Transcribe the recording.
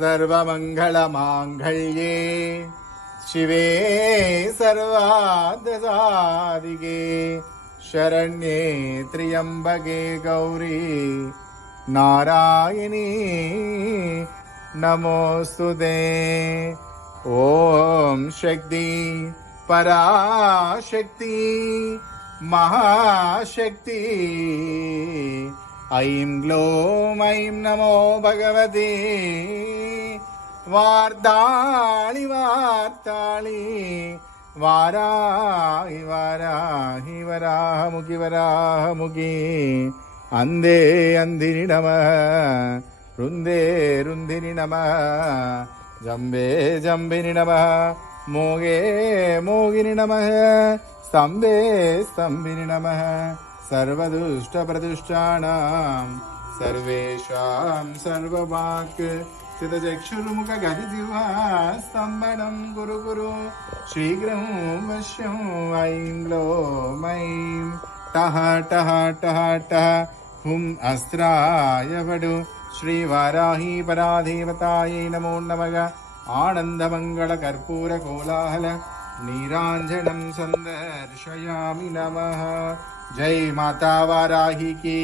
सर्वमङ्गलमाङ्गल्ये शिवे सर्वार्थसाधिके शरण्ये त्र्यम्बके गौरी नारायणी नमोस्तुते। ॐ शक्ति पराशक्ति महाशक्ति ऐं ग्लौं ऐं नमो भगवते वार्ताळि वार्ताळि वाराहि वाराहि वराहमुखि वराहमुखि अंदे अंदिनि नमः रुंदे रुंदिनि नमः जम्बे जम्बिनि नमः मोगे मोगिनि नमः स्तम्भे स्तम्भिनि नमः सर्वदुष्टप्रदुष्टानां सर्वेषां सर्ववाक् चिदचक्षुर्मुख गतिजिह्वा स्तम्भनं कुरु कुरु शीघ्रं वश्यं ऐं ग्लौं ऐं टः टः टः टः हुं अस्त्राय वडु श्रीवाराही परादेवतायै नमो नमः। आनन्दमङ्गलकर्पूरकोलाहल नीराञ्जनं सन्दर्शयामि नमः। जय माता वाराही की।